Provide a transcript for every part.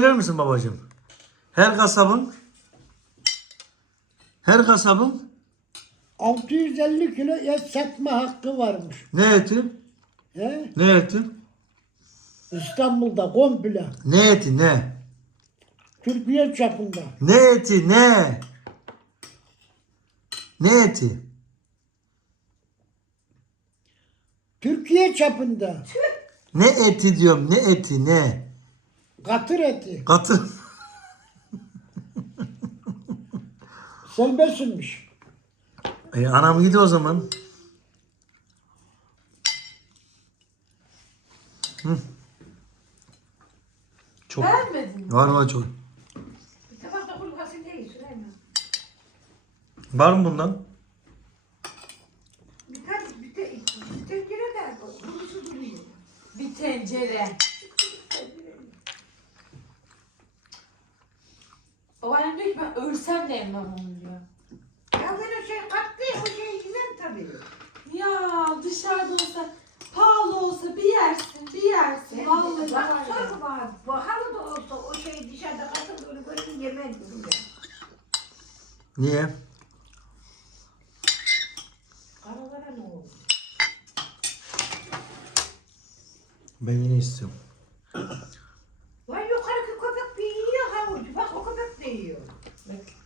Bilir misin babacığım? Her kasabın her kasabın 650 kilo et satma hakkı varmış. ne eti? He? Ne eti? İstanbul'da komple. Ne eti ne? Türkiye çapında. Ne eti ne? Ne eti? Türkiye çapında. Ne eti diyorum ne eti ne? Katır eti. Katır. Serbestmiş. E, anam gidi o zaman. Hı. Çok. Beğenmedin mi? Var var çok. Bir tabakta kuru fasulye Süleyman. Var mı bundan? Bir tane bir te, bir tencere de kurusu duruyor. Bir tencere. Babaannem diyor ki ben ölsem de yemem onu diyor. Ya ben o şey kattı o şeyi yemem tabii. Ya dışarıda olsa pahalı olsa bir yersin bir yersin. Vallahi var Bak ya. sorma pahalı da olsa o şeyi dışarıda katıl böyle böyle yemem dedim ya. Niye? Karalara ne oldu? Ben yine istiyorum. Vay yukarıki köpek bir yiyor havucu. Bak o köpek de yiyor.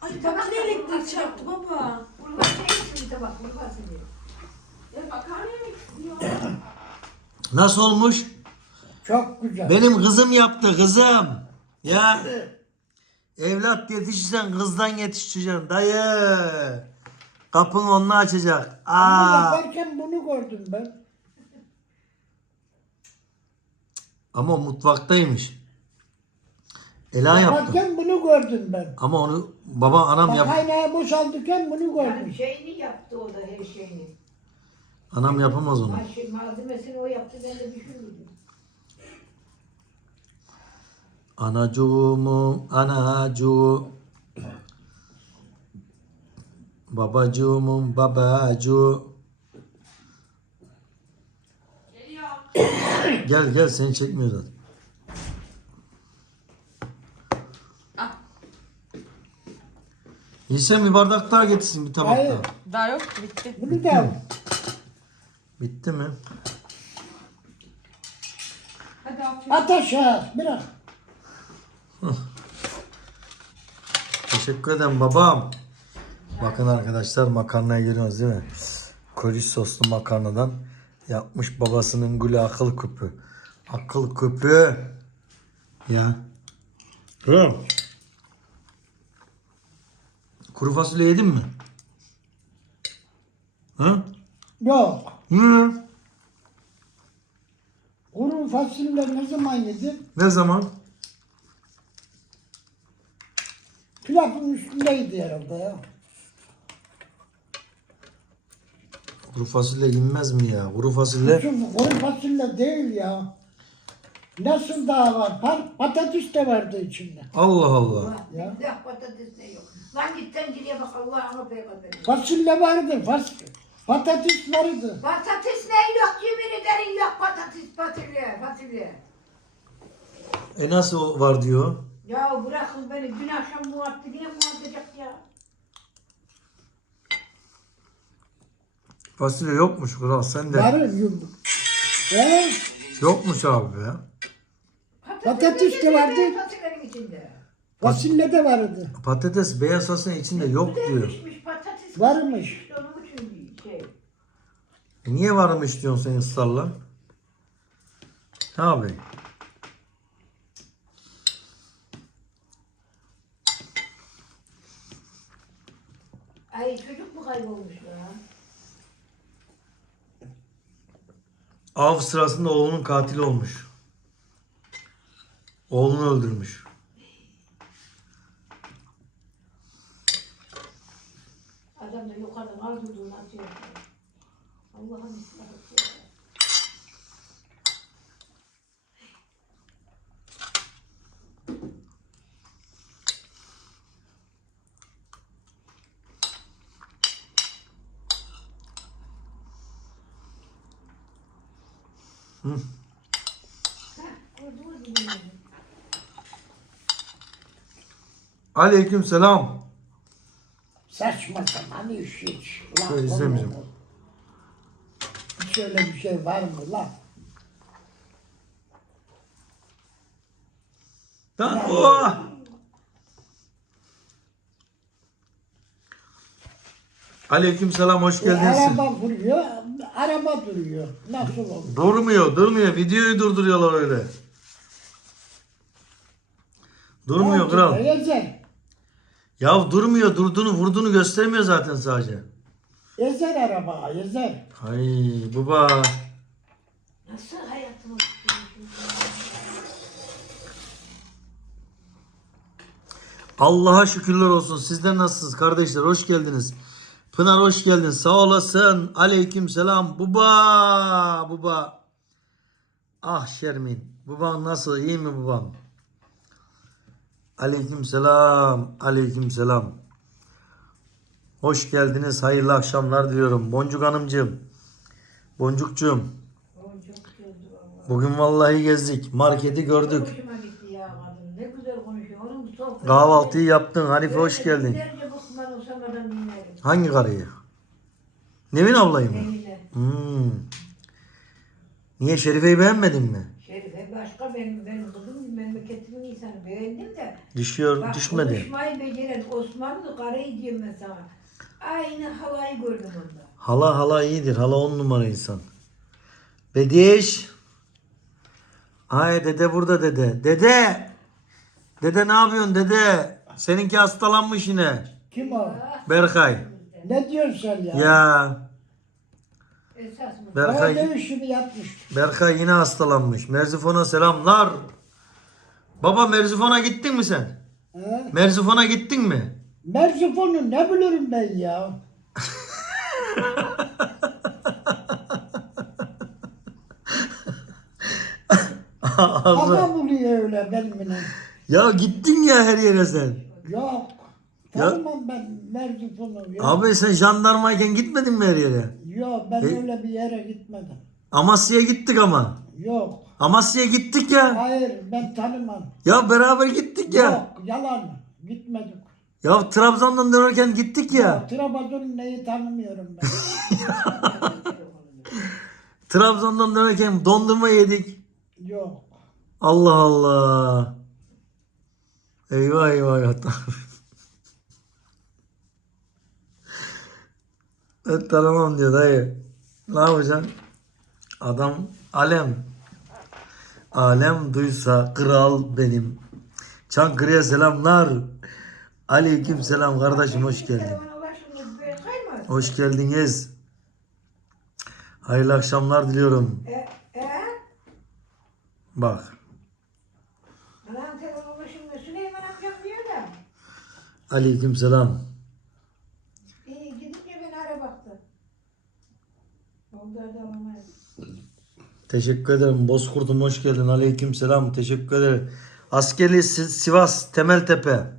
Ay baba da elektrik çarptı baba. Kuru fasulye için tabak kuru fasulye. Ya yemek istiyor. Nasıl olmuş? Çok güzel. Benim kızım yaptı kızım. Ya. Evlat yetişeceksin kızdan yetişeceksin dayı. Kapını onunla açacak. Bunu Aa. yaparken bunu gördüm ben. Ama mutfaktaymış. Ela yaptı. Bunu gördüm ben. Ama onu baba anam yap Kaynaya boşaldıkken bunu Yani gördüm. şeyini yaptı o da her şeyini. anam yapamaz onu. Şey, malzemesini o yaptı ben de düşünmedim. Anacuğumum anacu. Babacığımın babacu. gel gel seni çekmiyor zaten. İnsan bir bardak daha getirsin bir tabak Hayır. daha. Daha yok bitti. Bunu da Bitti mi? Hadi afiyet. at aşağı bırak. Teşekkür ederim babam. Bakın arkadaşlar makarnaya görüyorsunuz değil mi? Koris soslu makarnadan yapmış babasının gülü akıl küpü. Akıl küpü. Ya. Hı. Kuru fasulye yedin mi? Hı? Yok. Hı. Kuru fasulye ne zaman yedin? Ne zaman? Pilavın üstündeydi herhalde ya. Kuru fasulye yenmez mi ya? Kuru fasulye. Kuru fasulye değil ya. Nasıl daha var? Pa- patates de vardı içinde. Allah Allah. Ya. Bir patates ne yok. Lan git tencereye bak Allah'ına peygamberim. Fasulye vardı. Fas patates vardı. Patates ne yok yemin ederim yok patates fasulye fasulye. E nasıl var diyor? Ya bırakın beni dün akşam muhabbeti niye muhabbedecek ya? Fasulye yokmuş kral sen de. Var yumruk. He? Yokmuş abi ya. Patates de vardı. Fasulye de vardı. Patates beyaz fasulyenin içinde yok diyor. Patates. Varmış. İşte onun için şey. E niye varmış diyorsun sen ısrarla? Abi. Ay çocuk mu kaybolmuş ya? Av sırasında oğlunun katili olmuş. Oğlunu öldürmüş. Adam da yukarıdan ardından atıyor. Allah'ım ıslah et ya. Hı. Heh, gördünüz mü? Aleyküm selam. Saçma sapan iş hiç. Lan Şöyle izlemeyeceğim. oğlum. Hiç öyle bir şey var mı lan? Tamam. Oh! Aleyküm selam hoş E, geldiniz. araba duruyor, araba duruyor. Nasıl olur? Durmuyor, durmuyor. Videoyu durduruyorlar öyle. Durmuyor kral. Ezer. Ya durmuyor, durduğunu, vurduğunu göstermiyor zaten sadece. Ezer araba, ezer. Ay baba. Nasıl hayatımı Allah'a şükürler olsun. Sizler nasılsınız kardeşler? Hoş geldiniz. Pınar hoş geldin. Sağ olasın. Aleyküm selam. Baba. Baba. Ah Şermin. Baban nasıl? İyi mi babam? Aleyküm selam. Aleyküm selam. Hoş geldiniz. Hayırlı akşamlar diliyorum. Boncuk Hanımcığım. Boncukcuğum. Bugün vallahi gezdik. Marketi gördük. Kahvaltıyı yaptın. Hanife hoş geldin. Hangi karıyı? Nevin ablayı mı? Hmm. Niye Şerife'yi beğenmedin mi? Şerife başka benim, benim beğendim de. Düşüyor, Bak düşmedi. konuşmayı beceren Osmanlı karayı diyeyim ben sana. Aynı havayı gördüm onda. Hala hala iyidir. Hala on numara insan. Bediş. Ay dede burada dede. Dede. Dede ne yapıyorsun dede? Seninki hastalanmış yine. Kim o? Berkay. Ne diyorsun sen ya? Ya Esas mı? Berkay yapmış. Berkay yine hastalanmış. Merzifon'a selamlar. Baba Merzifon'a gittin mi sen? Ha? Merzifon'a gittin mi? Merzifonu ne bilirim ben ya? Adam buluyor öyle benimle. ya gittin ya her yere sen. Yok. Tanımam ben Merzifonu. Yok. Abi sen jandarmayken gitmedin mi her yere? Yok ben E- öyle bir yere gitmedim. Amasya'ya gittik ama. Yok. Amasya'ya gittik ya. Hayır ben tanımam. Ya beraber gittik ya. Yok yalan. Gitmedik. Ya Trabzon'dan dönerken gittik ya. Trabzon'un neyi tanımıyorum ben. Trabzon'dan dönerken dondurma yedik. Yok. Allah Allah. Eyvah eyvah ya. ben tanımam diyor dayı. Ne yapacaksın? Adam alem. Alem duysa kral benim. Çankırı'ya selamlar. Aleyküm selam kardeşim hoş geldin. Hoş geldiniz. Hayırlı akşamlar diliyorum. E, e? Bak. Aleyküm selam. İyi gidince beni ara baktı. Oldu alamayız. Teşekkür ederim. Bozkurt'um hoş geldin. Aleyküm selam. Teşekkür ederim. Askerli Si- Sivas Temeltepe.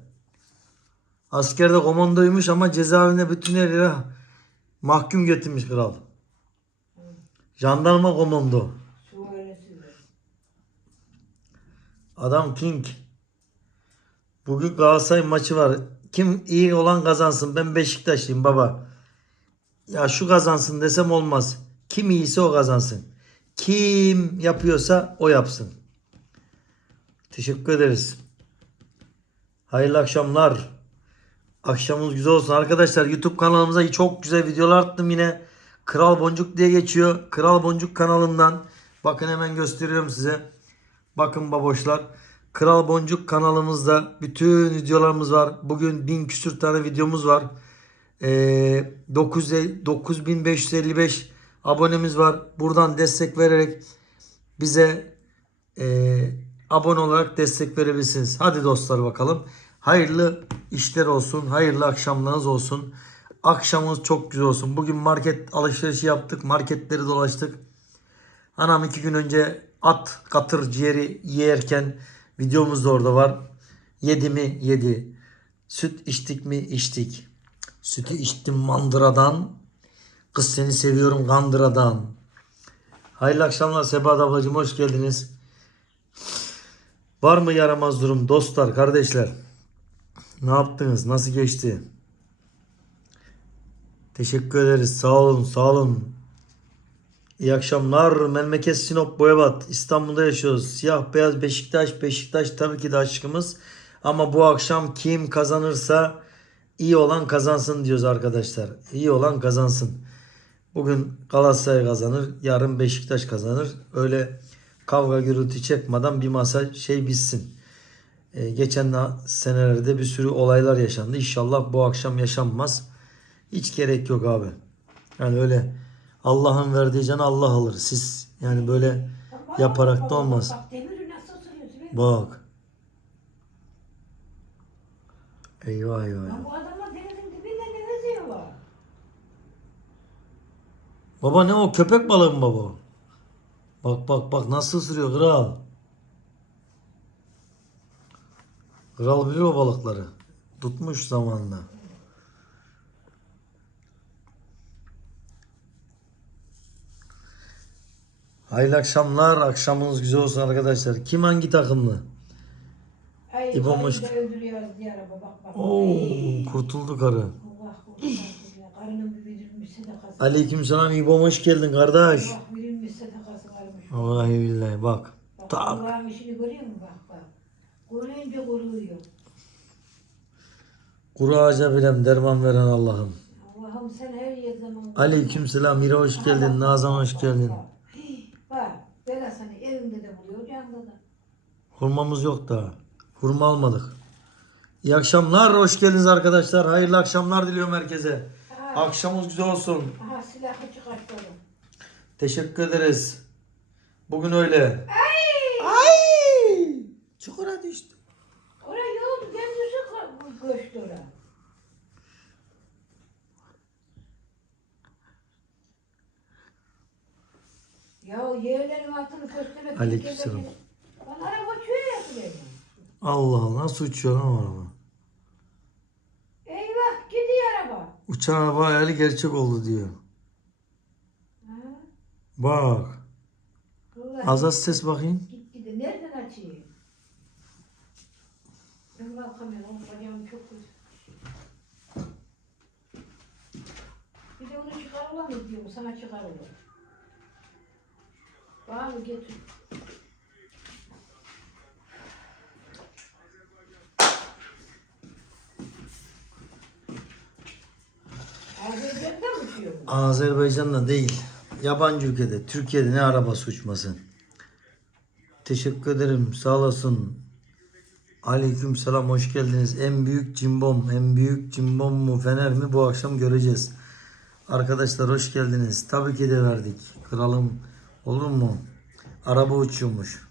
Askerde komandoymuş ama cezaevine bütün her yere mahkum getirmiş kral. Jandarma komando. Adam King. Bugün Galatasaray maçı var. Kim iyi olan kazansın. Ben Beşiktaşlıyım baba. Ya şu kazansın desem olmaz. Kim iyiyse o kazansın. Kim yapıyorsa o yapsın. Teşekkür ederiz. Hayırlı akşamlar. Akşamınız güzel olsun. Arkadaşlar YouTube kanalımıza çok güzel videolar attım yine. Kral Boncuk diye geçiyor. Kral Boncuk kanalından. Bakın hemen gösteriyorum size. Bakın baboşlar. Kral Boncuk kanalımızda bütün videolarımız var. Bugün bin küsür tane videomuz var. Ee, 9, 9555 abonemiz var. Buradan destek vererek bize e, abone olarak destek verebilirsiniz. Hadi dostlar bakalım. Hayırlı işler olsun. Hayırlı akşamlarınız olsun. Akşamınız çok güzel olsun. Bugün market alışverişi yaptık. Marketleri dolaştık. Anam iki gün önce at, katır, ciğeri yerken videomuz da orada var. Yedi mi? Yedi. Süt içtik mi? İçtik. Sütü içtim mandıradan. Kız seni seviyorum kandıradan. Hayırlı akşamlar Sebahat ablacığım hoş geldiniz. Var mı yaramaz durum dostlar, kardeşler? Ne yaptınız? Nasıl geçti? Teşekkür ederiz. Sağ olun, sağ olun. İyi akşamlar. Memleket Sinop Boyabat. İstanbul'da yaşıyoruz. Siyah beyaz Beşiktaş. Beşiktaş tabii ki de aşkımız. Ama bu akşam kim kazanırsa iyi olan kazansın diyoruz arkadaşlar. İyi olan kazansın. Bugün Galatasaray kazanır. Yarın Beşiktaş kazanır. Öyle kavga gürültü çekmeden bir masa şey bitsin. Ee, geçen senelerde bir sürü olaylar yaşandı. İnşallah bu akşam yaşanmaz. Hiç gerek yok abi. Yani öyle Allah'ın verdiği canı Allah alır. Siz yani böyle Yaparak da olmaz. Bak bak. Eyvah eyvah. Lan bu adamlar denizin dibinde ne geziyorlar? Baba ne o köpek balığı mı baba? Bak bak bak nasıl ısırıyor kral. Kral bilir o balıkları. Tutmuş zamanında. Hayırlı akşamlar. Akşamınız güzel olsun arkadaşlar. Kim hangi takımlı? Ay İbo bak. Oo, kurtuldu karı. Allah korusun ya. Sedakası. Aleykümselam İbo hoş geldin kardeş. Sedakası varmış. Vallahi billahi bak. Bak Tak. Allah'ın işini görüyor musun bak bak. Görünce koruyor. Kuru ağaca bilem derman veren Allah'ım. Allah'ım sen her yer zaman. Aleykümselam Mira hoş geldin. Nazan hoş geldin. Bak bela seni evinde de buluyor canda da. Hurmamız yok daha. Hurma almadık. İyi akşamlar. Hoş geldiniz arkadaşlar. Hayırlı akşamlar diliyorum herkese. Akşamınız güzel olsun. aha silahı çıkartalım. Teşekkür ederiz. Bugün öyle. Ay! Çukura düştü. Oraya yok kendisi ko- koştu oraya. Ya yerlerin altını köstebek. Aleykümselam. Lan araba uçuyor ya Süleyman. Allah Allah nasıl uçuyor lan araba? Eyvah gidiyor araba. Uçan araba hayali gerçek oldu diyor. Ha? Bak. Allah. Az az ses bakayım. Git gidi. Nereden açayım? Ben kalkamıyorum. Oğlum bacağım çok kötü. Bir de onu çıkarılamaz diyorum. Sana çıkarılır. Bana mı getir? Azerbaycan'da değil. Yabancı ülkede. Türkiye'de ne arabası uçması. Teşekkür ederim. Sağ olasın. Aleyküm selam. Hoş geldiniz. En büyük cimbom. En büyük cimbom mu Fener mi bu akşam göreceğiz. Arkadaşlar hoş geldiniz. Tabii ki de verdik. Kralım olur mu? Araba uçuyormuş.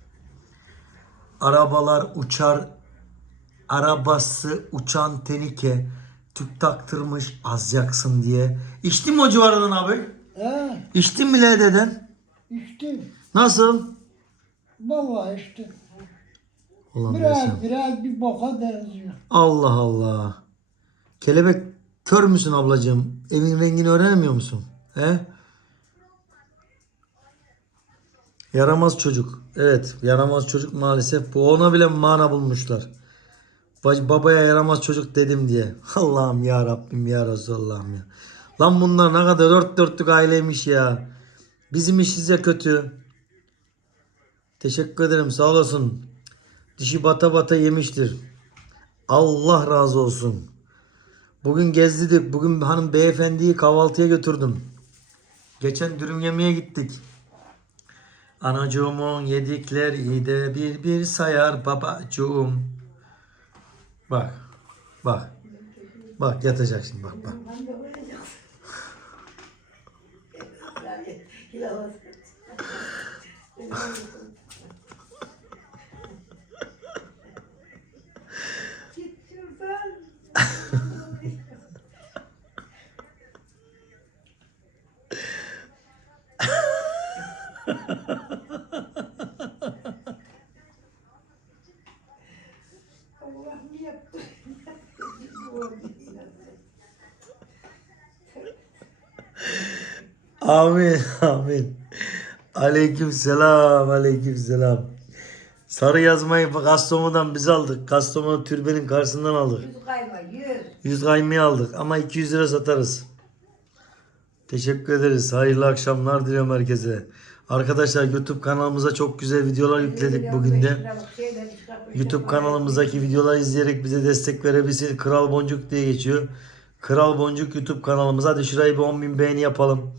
Arabalar uçar. Arabası uçan tenike. Tüp taktırmış az yaksın diye. İçtin mi o civardan abi? He, İçtin mi deden? içtim. Nasıl? Vallahi içtim. Ulan desem. Biraz biraz bir boka benziyor. Allah Allah. Kelebek kör müsün ablacığım? Evin rengini öğrenemiyor musun? He? Yaramaz çocuk. Evet, yaramaz çocuk maalesef. Bu ona bile mana bulmuşlar. Ba- Babaya yaramaz çocuk dedim diye. Allah'ım ya Rabbim ya Resulallah'ım ya. Lan bunlar ne kadar dört dörtlük aileymiş ya. Bizim işimiz ya kötü. Teşekkür ederim sağ olasın. Dişi bata bata yemiştir. Allah razı olsun. Bugün gezdirdik. Bugün hanım beyefendiyi kahvaltıya götürdüm. Geçen dürüm yemeye gittik. Anacığımın yedikleri de bir bir sayar babacığım. Bak. Bak. Bak yatacak şimdi bak bak. Ben de öyle Yani kilavaz. Git şuradan. Allah'ım yaptı. Amin amin. Aleyküm selam aleyküm selam. Sarı yazmayı Kastamonu'dan biz aldık. Kastamonu türbenin karşısından aldık. Yüz kayma, yüz. 100 kaymaya aldık ama 200 lira satarız. Teşekkür ederiz. Hayırlı akşamlar diliyorum herkese. Arkadaşlar YouTube kanalımıza çok güzel videolar yükledik bugün de. YouTube kanalımızdaki videoları izleyerek bize destek verebilirsiniz. Kral Boncuk diye geçiyor. Kral Boncuk YouTube kanalımıza. Hadi şurayı bir 10 bin beğeni yapalım.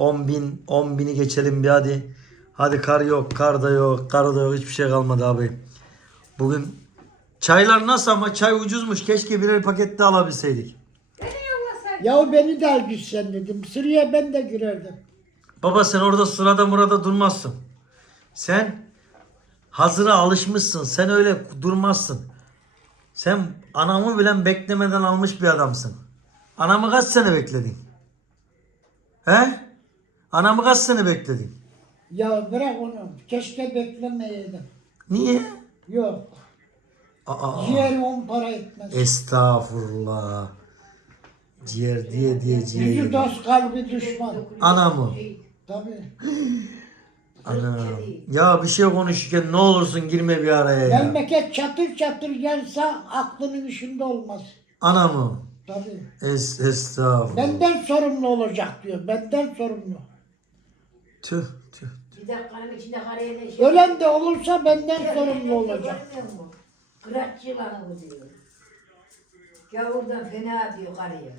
10 bin, 10 bini geçelim bir hadi. Hadi kar yok, kar da yok, kar da yok. Hiçbir şey kalmadı abi. Bugün çaylar nasıl ama çay ucuzmuş. Keşke birer paket de alabilseydik. Ya beni de al gitsen dedim. Sıraya ben de girerdim. Baba sen orada sırada burada durmazsın. Sen hazıra alışmışsın. Sen öyle durmazsın. Sen anamı bile beklemeden almış bir adamsın. Anamı kaç sene bekledin? He? Anamı kaç sene bekledin? Ya bırak onu. Keşke beklemeyeydim. Niye? Yok. Aa, Ciğer on para etmez. estağfurullah. Ciğer diye diye ciğer. Yüzü dost kalbi düşman. Anamı. Tabii. Ana. Ya bir şey konuşurken ne olursun girme bir araya ya. Memleket çatır çatır gelse aklının işinde olmaz. Anamı. Tabii. Es, estağfurullah. Benden sorumlu olacak diyor. Benden sorumlu. Tüh tüh. Bir dakikanın içinde karaya ne şey. Ölen de olursa benden sorumlu olacak. Kıraççı lan o diyor. Gavurdan fena diyor karıya.